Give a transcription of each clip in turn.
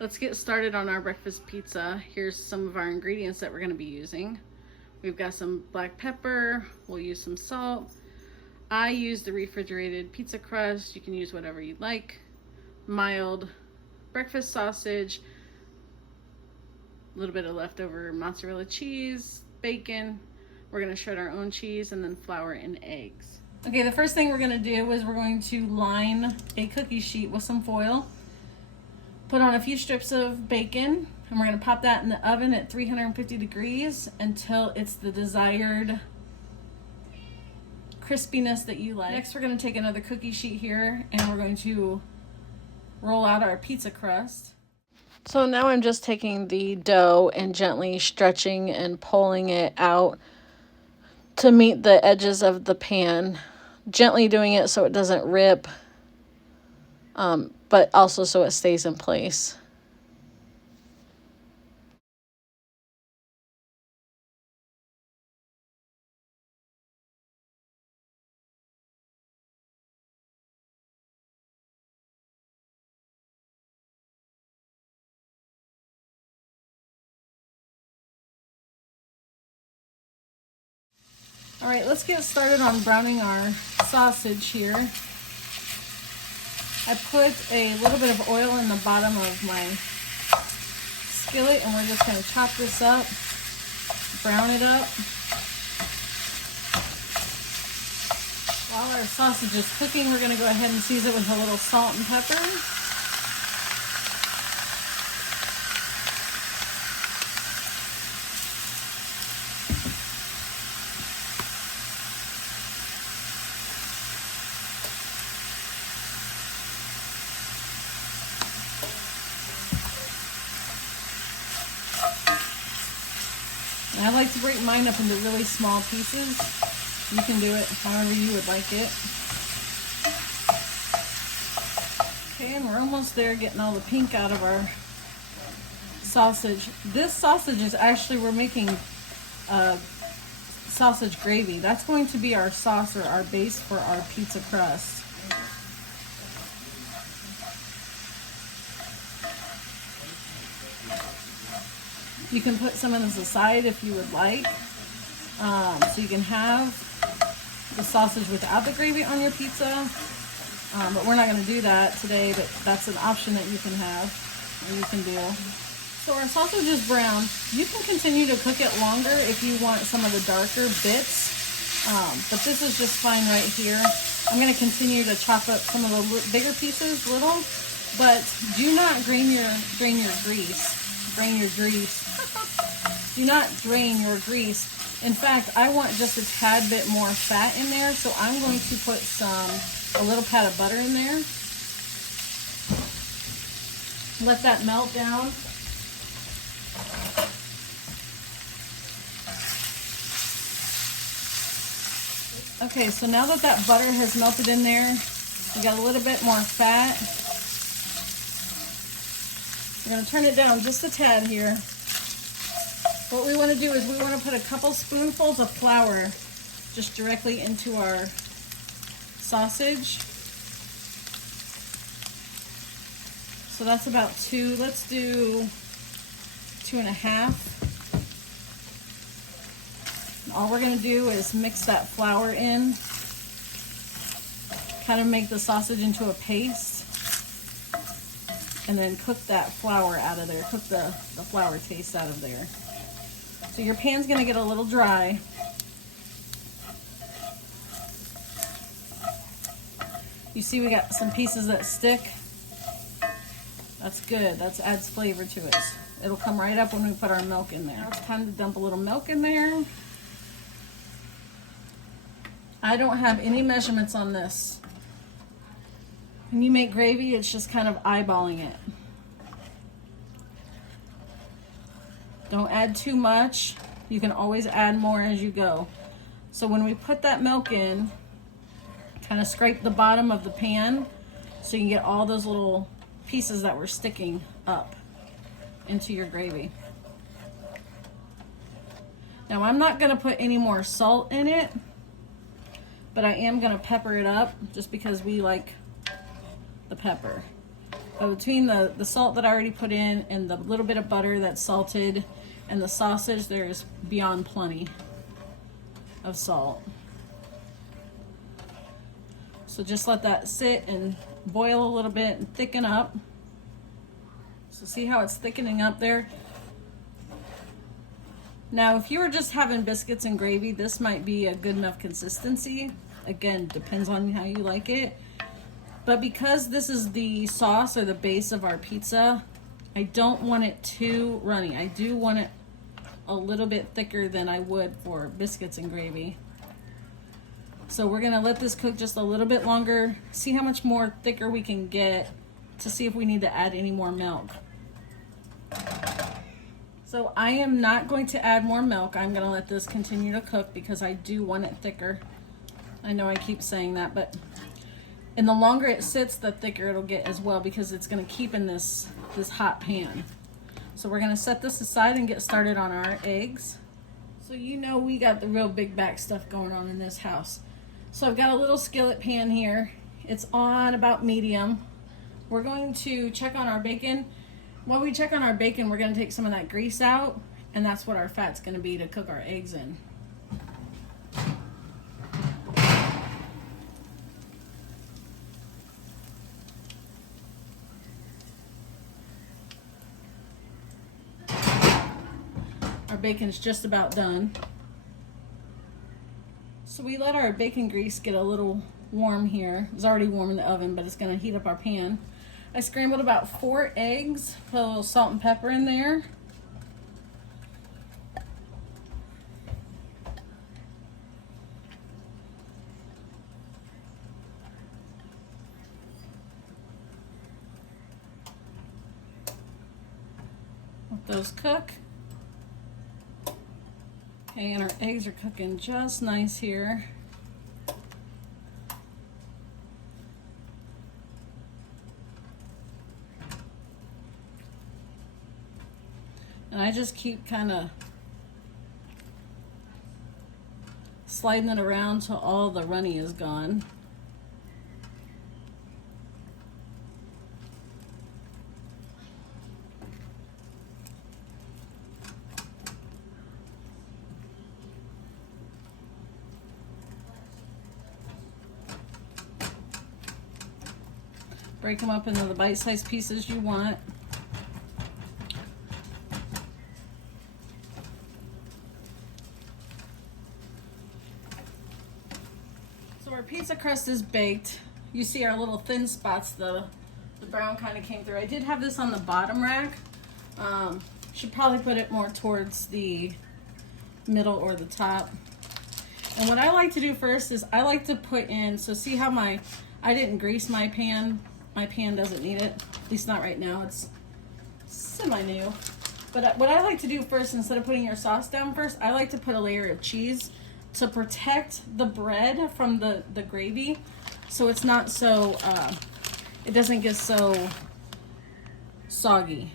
Let's get started on our breakfast pizza. Here's some of our ingredients that we're going to be using. We've got some black pepper. We'll use some salt. I use the refrigerated pizza crust. You can use whatever you'd like. Mild breakfast sausage. A little bit of leftover mozzarella cheese, bacon. We're going to shred our own cheese and then flour and eggs. Okay, the first thing we're going to do is we're going to line a cookie sheet with some foil. Put on a few strips of bacon, and we're going to pop that in the oven at 350 degrees until it's the desired crispiness that you like. Next, we're going to take another cookie sheet here, and we're going to roll out our pizza crust. So now I'm just taking the dough and gently stretching and pulling it out to meet the edges of the pan. Gently doing it so it doesn't rip. But also so it stays in place. All right, let's get started on browning our sausage here. I put a little bit of oil in the bottom of my skillet, and we're just going to chop this up, brown it up. While our sausage is cooking, we're going to go ahead and season it with a little salt and pepper. And I like to break mine up into really small pieces. You can do it however you would like it. Okay, and we're almost there, getting all the pink out of our sausage. This sausage is actually, we're making sausage gravy. That's going to be our sauce or our base for our pizza crust. You can put some of this aside if you would like. So you can have the sausage without the gravy on your pizza. But we're not going to do that today, but that's an option that you can have, or you can do. So our sausage is brown. You can continue to cook it longer if you want some of the darker bits. But this is just fine right here. I'm going to continue to chop up some of the bigger pieces, little, but do not drain your grease. Do not drain your grease. In fact, I want just a tad bit more fat in there, so I'm going to put a little pat of butter in there. Let that melt down. Okay, so now that butter has melted in there, we got a little bit more fat. We're going to turn it down just a tad here. What we want to do is we want to put a couple spoonfuls of flour just directly into our sausage. So that's about 2. Let's do 2.5. And all we're going to do is mix that flour in, kind of make the sausage into a paste, and then cook that flour out of there, cook the flour taste out of there. So your pan's going to get a little dry. You see we got some pieces that stick. That's good. That adds flavor to it. It'll come right up when we put our milk in there. Now it's time to dump a little milk in there. I don't have any measurements on this. When you make gravy, it's just kind of eyeballing it. Don't add too much. You can always add more as you go. So when we put that milk in, kind of scrape the bottom of the pan so you can get all those little pieces that were sticking up into your gravy. Now I'm not going to put any more salt in it, but I am going to pepper it up just because we like the pepper. between the salt that I already put in and the little bit of butter that's salted and the sausage, there's beyond plenty of salt. So just let that sit and boil a little bit and thicken up. So see how it's thickening up there? Now, if you were just having biscuits and gravy, this might be a good enough consistency. Again, depends on how you like it. But because this is the sauce or the base of our pizza, I don't want it too runny. I do want it a little bit thicker than I would for biscuits and gravy. So we're gonna let this cook just a little bit longer, see how much more thicker we can get to see if we need to add any more milk. So I am not going to add more milk. I'm gonna let this continue to cook because I do want it thicker. I know I keep saying that, but and the longer it sits, the thicker it'll get as well because it's gonna keep in this hot pan. So we're gonna set this aside and get started on our eggs. So you know we got the real big back stuff going on in this house. So I've got a little skillet pan here. It's on about medium. We're going to check on our bacon. While we check on our bacon, we're gonna take some of that grease out, and that's what our fat's gonna be to cook our eggs in. Our bacon's just about done. So we let our bacon grease get a little warm here. It's already warm in the oven, but it's gonna heat up our pan. I scrambled about 4 eggs, put a little salt and pepper in there. Let those cook. Okay, and our eggs are cooking just nice here. And I just keep kind of sliding it around till all the runny is gone. Break them up into the bite-sized pieces you want. So our pizza crust is baked. You see our little thin spots, the brown kind of came through. I did have this on the bottom rack. Should probably put it more towards the middle or the top. And what I like to do first is I like to put in, so see how I didn't grease my pan. My pan doesn't need it, at least not right now. It's semi-new. But what I like to do first, instead of putting your sauce down first, I like to put a layer of cheese to protect the bread from the gravy, so it's not so, it doesn't get so soggy.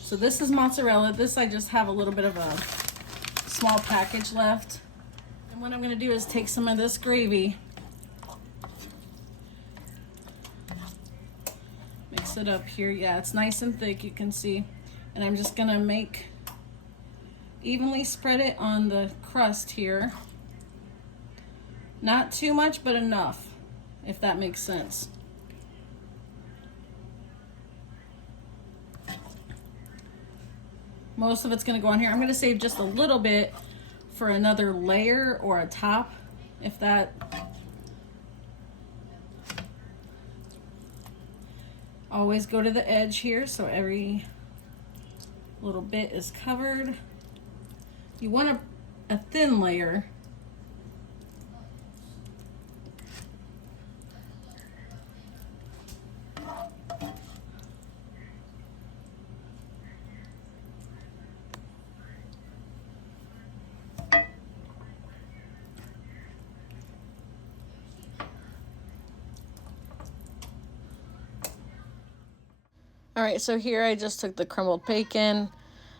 So this is mozzarella. This I just have a little bit of a small package left. And what I'm gonna do is take some of this gravy, mix it up here. Yeah, it's nice and thick, you can see. And I'm just gonna evenly spread it on the crust here. Not too much, but enough, if that makes sense. Most of it's gonna go on here. I'm gonna save just a little bit for another layer or a top, if that. Always go to the edge here so every little bit is covered. You want a thin layer. All right, so here I just took the crumbled bacon,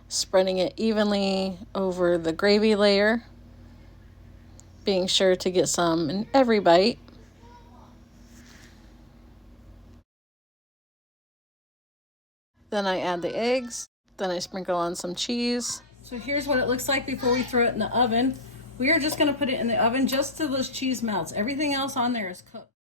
spreading it evenly over the gravy layer, being sure to get some in every bite. Then I add the eggs. Then I sprinkle on some cheese. So here's what it looks like before we throw it in the oven. We are just going to put it in the oven just till those cheese melts. Everything else on there is cooked.